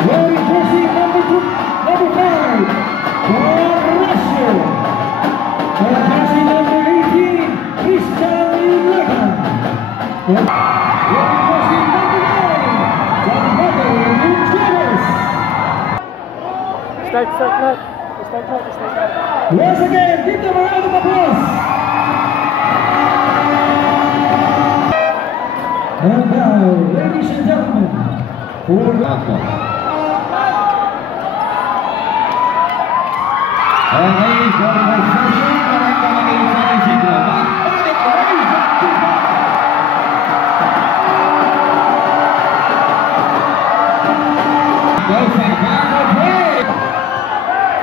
Wearing jersey number 5, Russia. And jersey number 18, Christian Ilaga. Wearing jersey number 9, John Butler Gutierrez. Start. Once again, give them a round of applause. And now, ladies and gentlemen, for welcome. Okay, for the next session, maraming sa Isidro. Go for power play.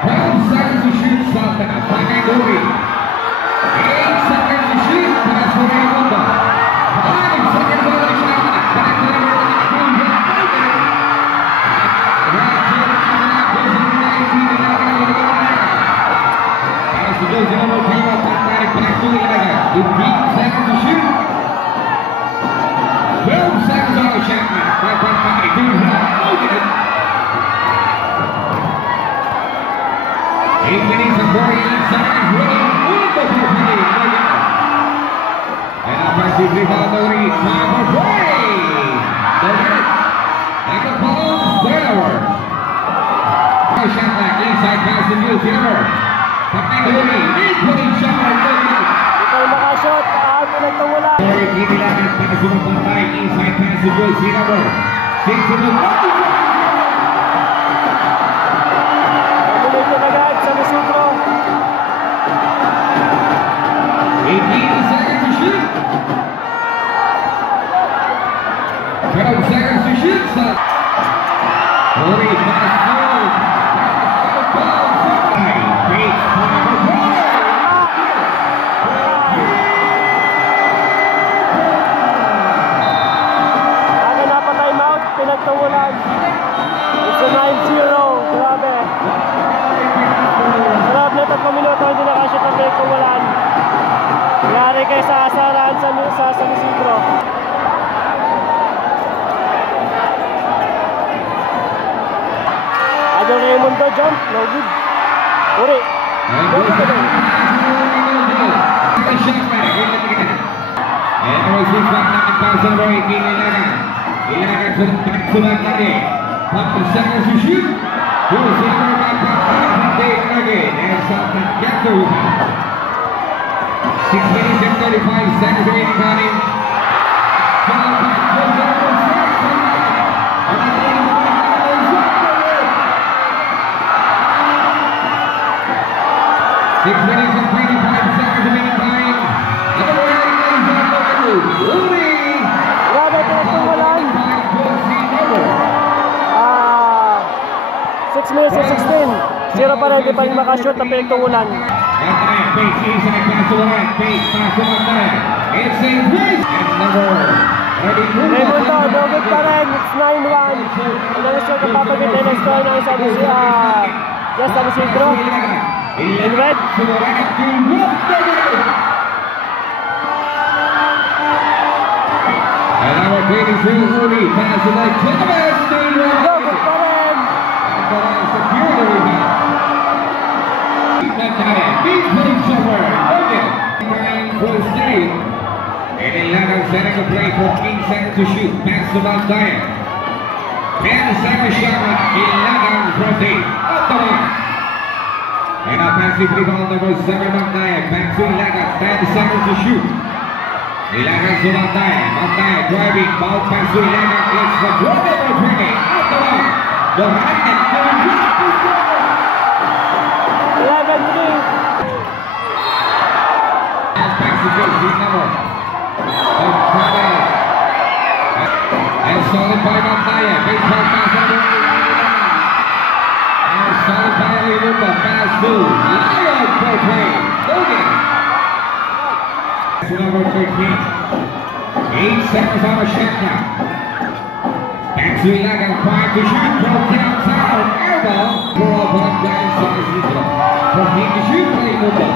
12 seconds to shoot, Salta. Panganduri. 8 seconds to shoot, pass for Raimundo. 5 seconds on the shot. Back to the middle of the pool. Pass to Josino, came up back to Ilaga. 15 seconds to shoot. 12 seconds on the shot. 5.5. 8 minutes and 48 seconds running with the play. And up as he rebound the lead. Time for play. The hit. And the ball there. Shot back inside pass to Gutierrez. Panganduri. Mid-putting shot. Ikaw nakashot. Pinagtawala. Hindi lang ang pass ng pantay. Inside pass to Gutierrez. 6 to the ball. Agad sa Isidro. 18 seconds to shoot. 12 seconds to shoot. 40 pass forward. Bates for play. Aga na pa timeout. Pinagtawalan. It's a 9-0. Grabe. Sarap na 3 minuto, hindi nakashoot ang pinagtawalan. Nangyari kayo sa asaran sa San Isidro. Adol Raimundo jump, no good. Uri. Go to the line. And the back natin para sa number 18 Ilaga. Ilaga sunod natin. 5 seconds to shoot. Here's the number back again. And Salta gets the rebound. 6 minutes and 35 seconds remaining time. Salta goes over 6 minutes and 25 seconds remaining time. Grabe pinagtawalan. 6 minutes and 16. 0 pa rin, di pa yung makashoot ang pinagtawalan. Bates is in a pass to the right. Bates pass to the left. It's a great number. Raimundo, no good pa rin. It's 9-1. Ang nalasyon kapapagitay ng score ng San Isidro. In red. And now we're waiting for Uri. Pass to the right. No good pa rin. Secure the rebound. Big play somewhere. Logan. Time for the state. And Ilaga setting a play for 15 seconds to shoot. Pass to Valtaya. 10 seconds shot. Ilaga from deep. Up the mark. And now pass the rebound number 7 Valtaya. Back to Ilaga. 10 seconds to shoot. Ilaga to Valtaya. Valtaya driving. Ball pass to Ilaga. It's the drop over 20. Up the mark. The Hurricane. 11-3. Pass to jersey number. And solid by Valtaya. Baseball pass over. And solid by Raimundo. Pass to Lion for play. Logan. To number 13. 8 seconds on a shot now. Back to Ilaga. 5 to shoot. Broke downtown. Airball. Ball block down inside Isidro. From him to shoot. Raimundo.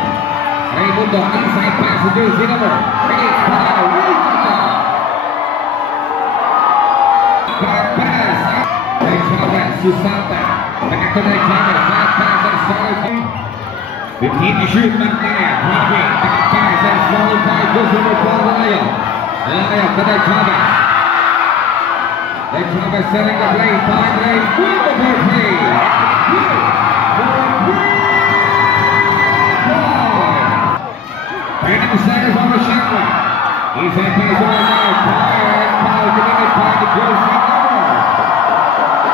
Raimundo inside pass to jersey number. Bates by Raimundo. Back pass. Thanks, Chavez. Susanta. Back to the Chavez. Back pass and solid. 15 to shoot. Magdaya. Rodney. Back pass and solid by Joseph Paul. Layo to the Chavez. The Chavez setting the play. 5-8. Wonderful play. Brandon Sayers on the shot clock. He's in pace right now. Foul committed by the jersey number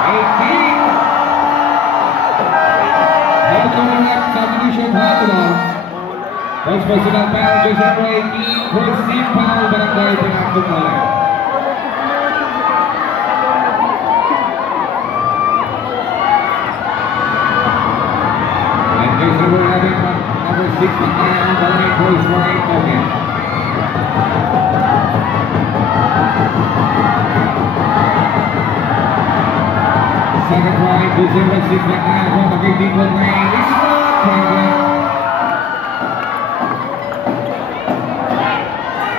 18. Hold on the left substitution Pablo. First personal foul, jersey number 18. Jersey foul, barangay pinagtungkulan. And jersey number 11. Number 6 Magdaya on the lane goes for 8 Logan. Second right to 06 Magdaya from the 15-foot lane. It's not problem.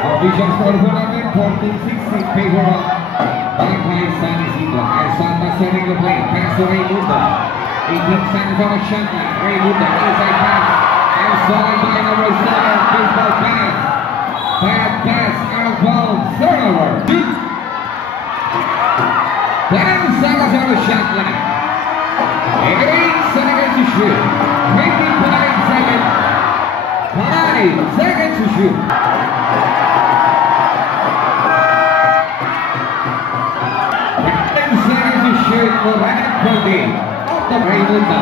Officials score for Logan, 14-16 favor of Barangay San Isidro. As Santa setting the play, pass to Raymundo. 18 seconds on the shot clock. Raymundo inside pass. Solid by number 7, baseball pass. Bad pass, out of bounds, turnover. 10 seconds on the shot clock. 8 seconds to shoot. 25 seconds. 5 seconds to shoot. 10 seconds to shoot for Ryan Cody. Off the Raymundo.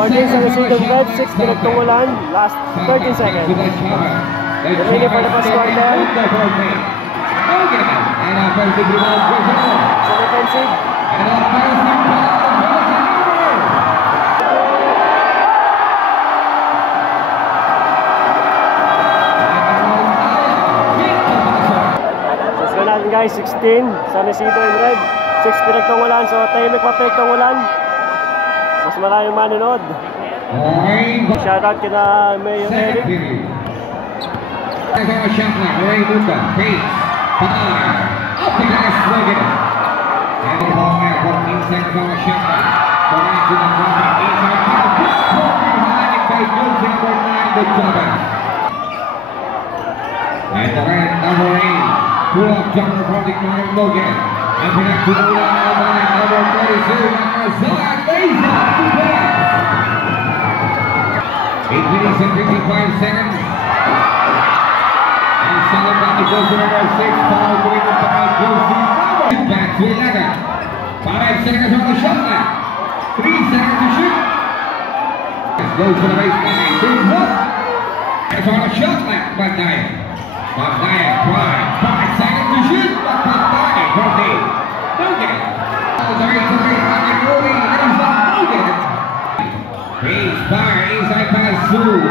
According sa Lucidum Red, 6 pinagtungulan, last 13 seconds. Ready for the first quarter. And offensive rebound goes on. Sa defensive. And offensive rebound goes on. Let's go natin guys, 16 sa Lucidum Red. 6 pinagtungulan, so tahimik pa pinagtungulan. Mas maraming manonood. Shoutout kina Mayor Eric. As on a shot clock, Raymundo, pace, 5, up the glass, Logan. And the ball there, 14 seconds on the shot clock. Going to the corner, inside pass, behind it by Jose number 9, the Chavez. And the red, number 8, pull up jumper from the corner, Logan. And we have to move on number 32, Zach Mesa, 2 pass. 8 minutes and 55 seconds. And solid back to goes to number 6, foul committed by Josie. Back to 11. 5 seconds on the shot clock. 3 seconds to shoot. Goes to the baseline. 2 up. It's on the shot clock. Magdaya. Magdaya, 5 seconds to shoot. Magdaya, from the Logan. He's fire, inside pass through. 28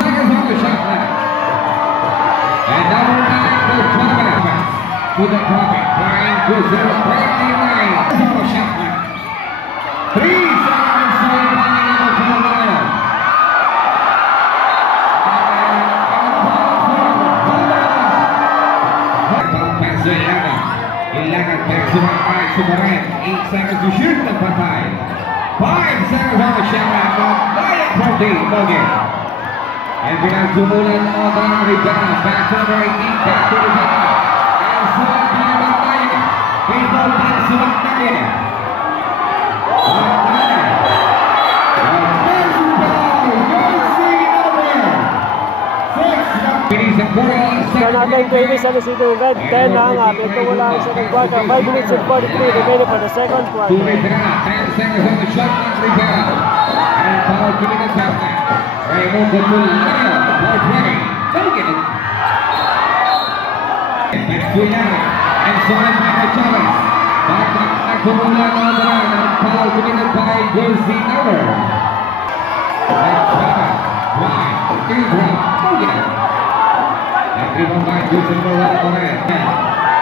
seconds on the shot clock. And number 9, the Chavez. To the pocket. Brian Guzero, 29 on the shot clock. 3 seconds to the line of the corner. Pass to Ilaga. Ilaga back to right back to Moran. 8 seconds to shoot the patay. 5 seconds on the shot clock. Magdaya from the Logan. And pinagtumulan on the rebound. Back to number 18. Back to the rebound. And sulat by Magdaya. Baseball pass to Magdaya. Magdaya. The first ball. Jersey number 6. Finish the quarter. Sa natin 20 sa Lucidum Red, 10 lang. Pinagtungulan sa second quarter. 5 minutes and 43 remaining for the second To quarter. Rivera, 10 seconds on the shot clock, Rivera. And foul committed back there. Raymundo to Leo, for 20. Don't get it. Back to Ilaga. And solid by the Chavez. Back to Mulan on the line. And foul committed by Jersey number. And Chavez, wide, Ingram, don't get it. And rebound by Jersey number 1 on it.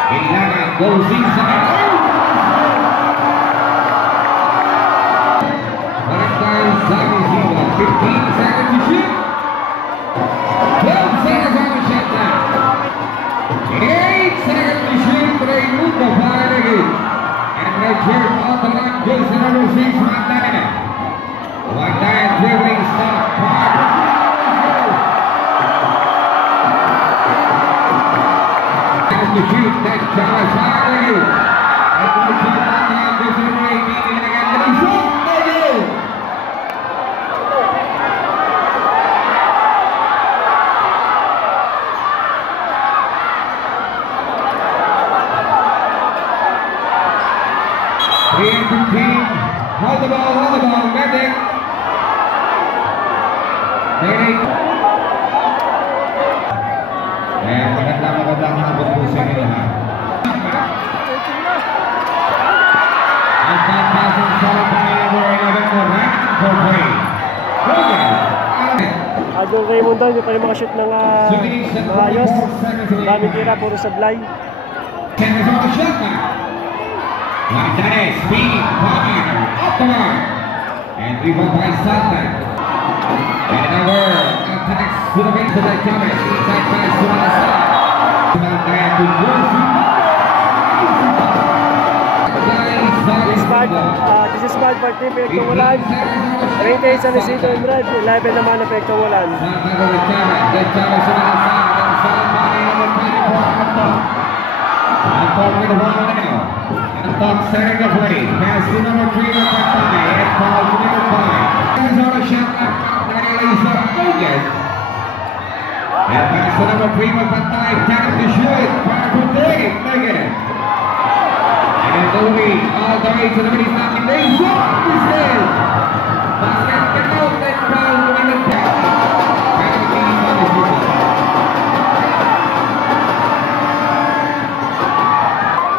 Ilaga goes inside. Barangay San Isidro, 15 seconds to shoot. Chavez fire for you. And the two on this number 18 in again. The shot, no good. Hold the ball, Medic. Medic. And magandang habang po sa inyo lahat. Ang pagpasok sa number 11 for Raymond for play. Adol Raymond daw, yung pa yung mga shoot ng ayos. Dami tira, puro sablay. Tennis on the shot back. Martinez, speed, fire, up the mark. And rebound by Saltan. And over, attacks to the bench of the Chavez. Inside pass to the side. Martinez to Wilson. This is bad for team Pinagtungulan. 28 San Isidro and Red, 11 naman na Pinagtungulan. The Chavez to the side. And Saltan on the 24. Anton with the ball now. Anton setting the play. Pass to number 3 with Patay. And foul to number 5. Arizona shot up. Nagalaisa. No good. And pass to number 3 with Patay. Time to shoot. Fire for Dave. Negative. And Louis all the way to the middle. They shot. This is. Basket can out. That foul to win the pass. Penalties on the shooting.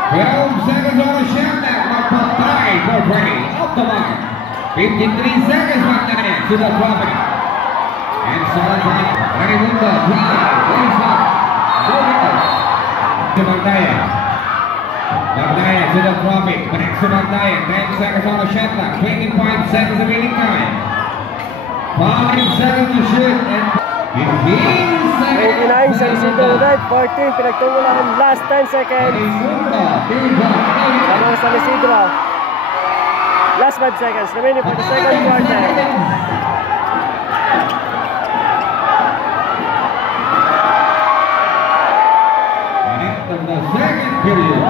12 seconds on the shot clock. Patay for Brady. Off the mark. 53 seconds Martinez to the property. And Salazar. Raimundo. Drive. Lays up. To Magdaya. Magdaya to the property. Connects to Magdaya. 10 seconds on the shot clock. 25 seconds remaining time. 5 seconds to shoot. And 29 San Isidro Red, 14 Pinagtungulan, last 10 seconds. Ano San Isidro? Last 5 seconds, remaining for the second quarter. And the second period.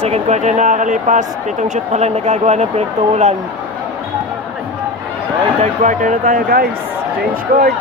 Second quarter na nakakalipas, 7 shoot pa lang nagagawa ng Pinagtungulan. Okay, third quarter na tayo guys. Change court.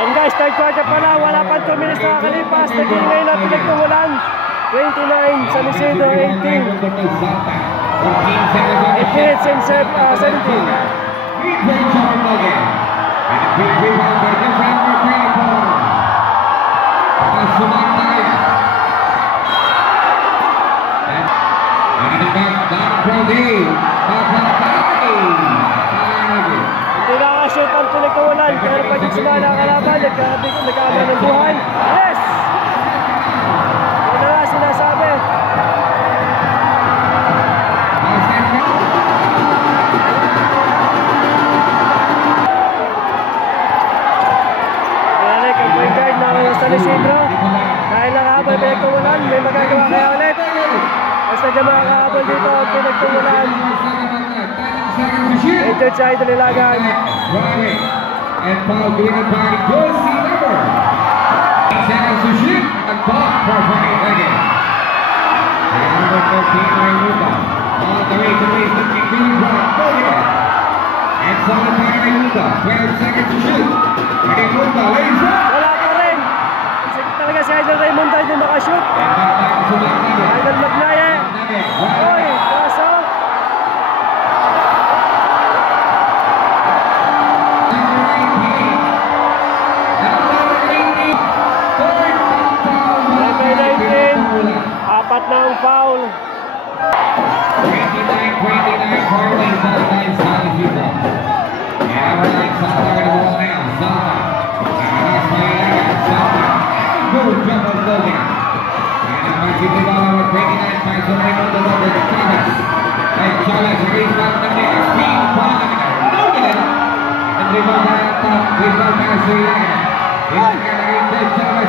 And guys, third quarter pala, wala pa 2 minutes na nakalipas. Nag-ingay na Pinagtungulan. 29 San Isidro 18. 8 minutes and 17. Hindi nakashoot ang Pinagtungulan, pero pag yung sumala ang kalaban, nagkakaroon ng buhay. Yes! Yan na nga sinasabi. Nalik ang point guard ng San Isidro. Dahil nakahabol Pinagtungulan, may magagawa kaya ulit. Basta dyan makakahabol dito ang Pinagtungulan. Entered sa idol nilagan. And foul given by Josie Number. 8 seconds to shoot. And block for Brady again. And number 13, Raimundo. All the way to base, looking really well. And on by Raimundo. 12 seconds to shoot. Raimundo lays up. Wala pa rin. Sige talaga si Idol Raimundo hindi makashoot. Idol Magnaye. Oy, kaso. Apat na ang foul. 29-29 Harley Salta inside the Hugo. And Harley Salta going to ball now. Salta. That's by Salta. Good jump of Logan. And a Marquis Bala with 29 points on Raimundo over the Chavez. And Chavez rebound the net. Speed ball. Logan. And rebound at top. Rebound by Ilaga. Ilaga against Chavez.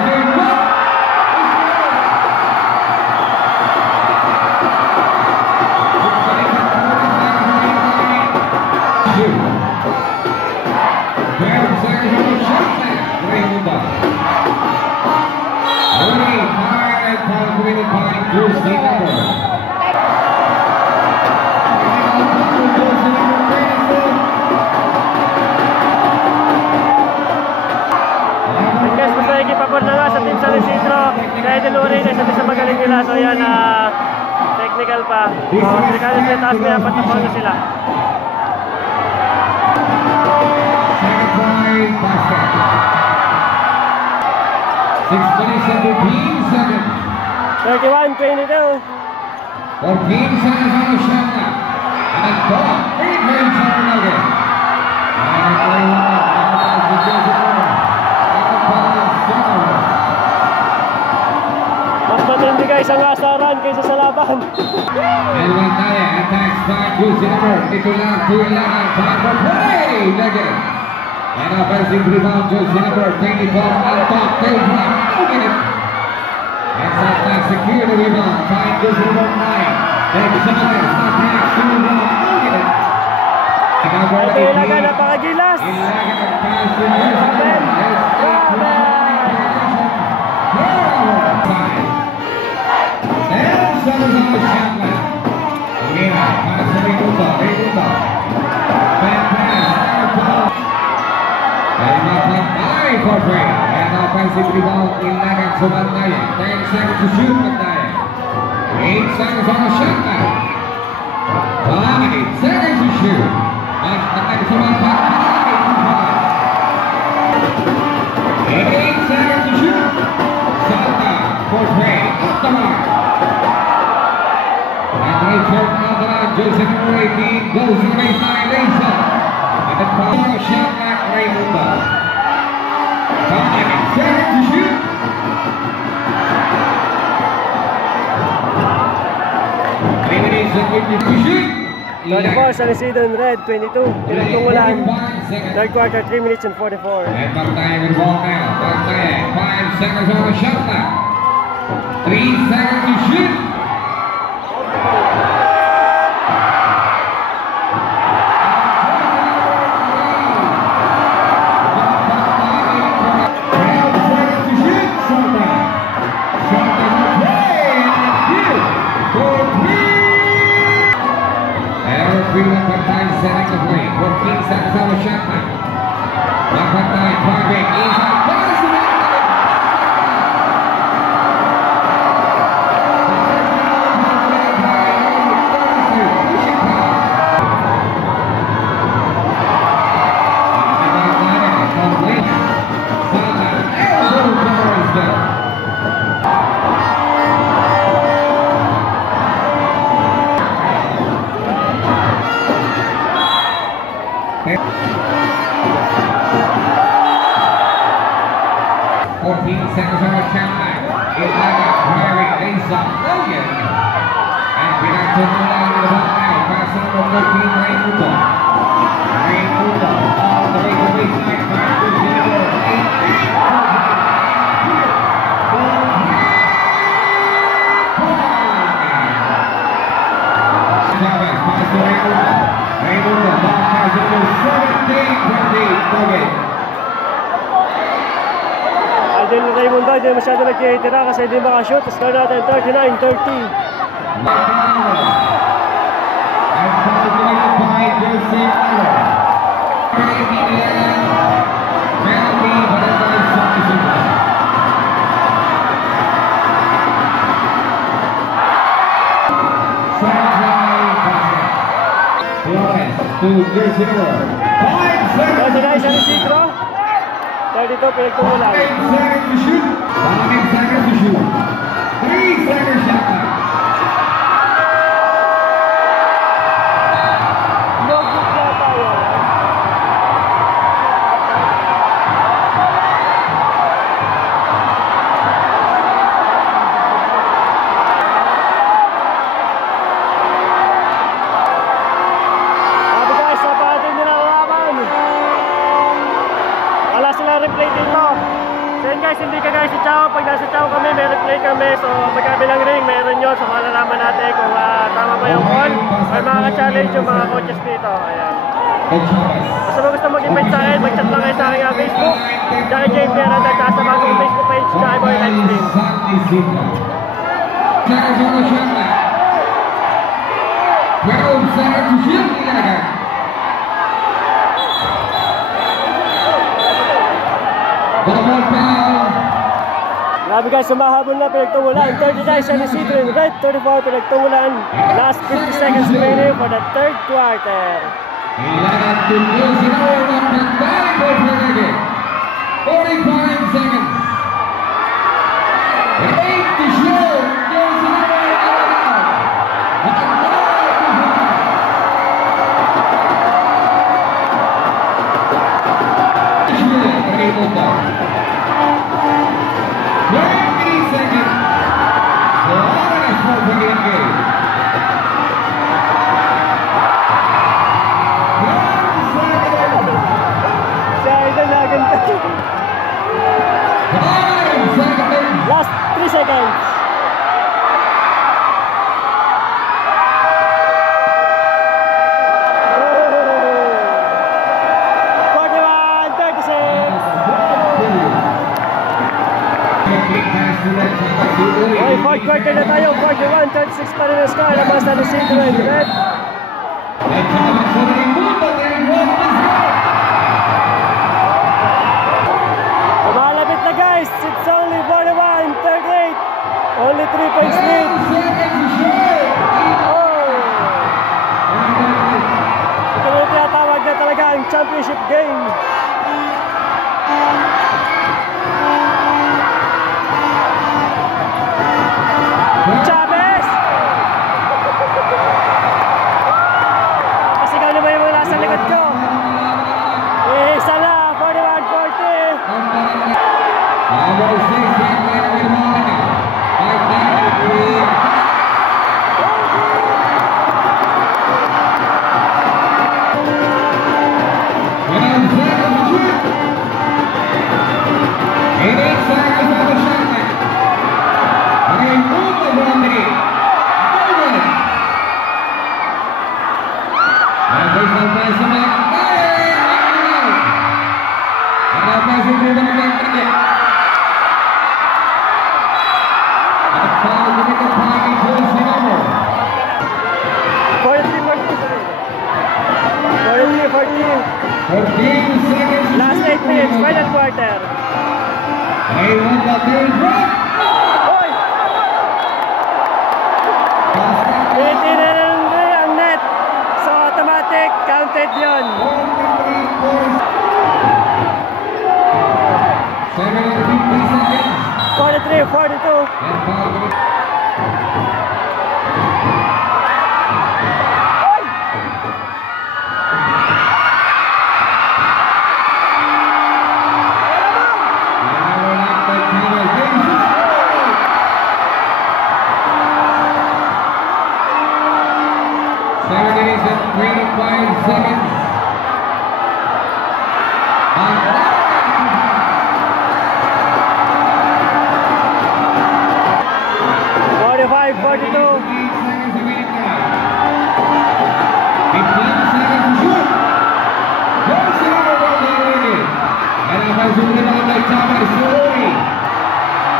So yan, technical pa. Technical sa taas may apat na foul na sila. Second point basket. 6:27 seconds. 31-22. 14 seconds on the shot clock. And ball. 8 minutes on the nugget. And the Joseph Moore. Mas matindi guys ang asaran kaysa sa laban. And Magnaye attacks by Joseph Moore. Ito lang, 2 lang. Time for play. Nugget. And offensive rebound, Joseph Moore. Taking the ball on top. Tail drop. Nugget. And Salta secure the rebound. Time Joseph Moore 9. Then Chavez. Attack. 2 rebound. Nugget. Ito Ilaga, napakagilas. Ilaga nagpass to Joseph Moore. Summers on the shot clock. Rivera, pass to Raimundo. Bad pass, air ball. And up by for three. And offensive rebound, Ilaga to Magnaye. 10 seconds to shoot, Magnaye. 8 seconds on the shot clock. 5 seconds to shoot. Magnaye to Magnaye. 8 seconds to shoot. Salta for three. Up the mark. Short on the line, Joseph Moore goes to the baseline, lays up. And then power shot back, Raimundo. 5 seconds to shoot. 3 minutes and 50 to shoot. 24, San Isidro in red, 22. Pinagtungulan. Third quarter, 3 minutes and 44. And Magnaye with the ball now. Magnaye, 5 seconds on the shot clock. 3 seconds to shoot. Setting the play, 14 seconds on the shot clock. Magnaye, Parvik, inside, pass it out. Seconds on the shot clock. Ilaga, Mary, lays up, Logan. And Pinacto Mola with the ball now. Pass number 14, Raimundo. Raimundo all the way to the baseline. Time to 0. 8. Chavez, pass to Raimundo. Raimundo, ball pass into 17-20. Logan. Idol Raimundo, hindi masyado nagkitira kasi hindi makashoot. Score natin 39-30. to jersey number 5 seconds. So guys, ano si Cro? 32, pinagtumulan. 5 seconds to shoot. 5 seconds to shoot. 3 seconds shot clock. Notebook na tayo. Sabi guys, napatin nila uwaman. Wala silang replay dito. So yun guys, hindi ka guys si Chao. Pag nasa Chao kami, may replay kami. So magkabilang ring, meron yun. So malalaman natin kung tama ba yung call. May mga ka-challenge yung mga coaches dito. Ayan. So kung gusto mag-invite sa akin, mag-chat lang kayo sa aking Facebook. Tsaka James Miranda, tsaka sa bagong Facebook page, tsaka Boy Livestream. Seconds on the shot clock. 12 seconds to shoot. One more foul. Grabe guys, sumahabol na, pinagtungulan. 30 guys, San Isidro in red, 34 pinagtungulan. Last 50 seconds remaining for the third quarter. Ilan to jersey number 5 45 seconds. 8 to shoot. Jersey number 11. 20 seconds. So on a 4-point game. 1 second. Siya, ito na ganda. 5 seconds. Last 3 seconds. Okay, fourth quarter na tayo. 41-36 pa rin ang score. Labas na San Isidro in red. Malapit na guys. It's only 41-38. Only 3 points lead. Oh! Ito na tinatawag na talaga ang championship game. Chavez! Kasi gano'n ba yung mga nasa likod ko? Isa na, 41-40. Last 8 minutes, final quarter. Tinitin ang net. So automatic, counted yun. 43-42.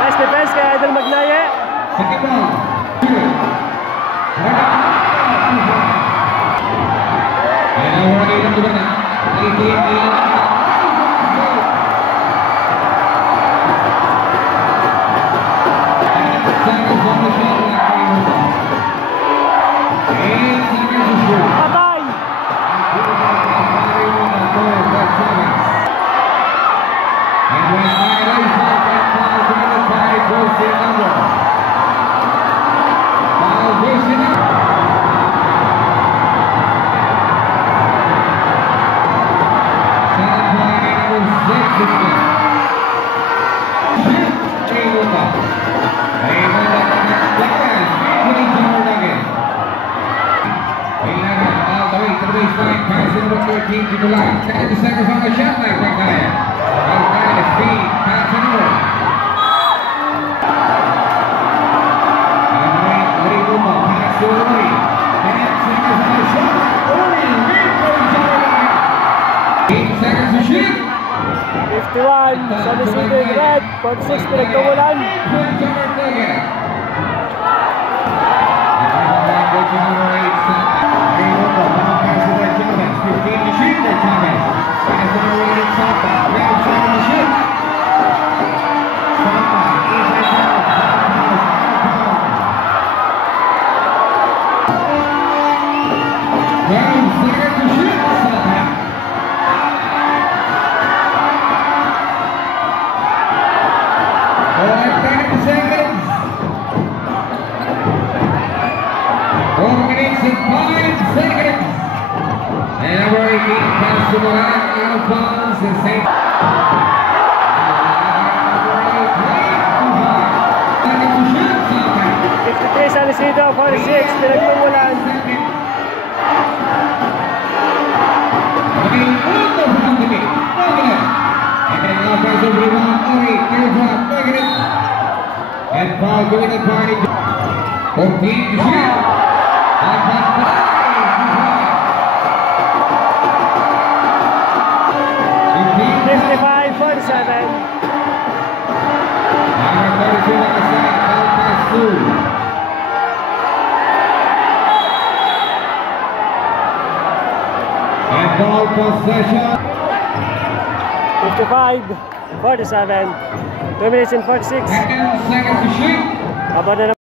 Nice defense kay Idol Magnaye. Patay! baseline pass number 13 to the line. 10 seconds on the shot clock right there. Al-Qaeda speed, pass and over. Lima, pass to Uri. 10 seconds on the shot clock. Uri, rebound. 8 seconds to shoot. 51, San Isidro in red, 46 pinagtungulan. To the line, out of bounds, and safe. 53 San Isidro, 46 pinagtungulan. And Paul doing the party. 14 to shoot. 55, 47. Number 32 on the side, ball pass through. And ball possession. 55, 47. 2 minutes and 46. 10 seconds to shoot. Abot na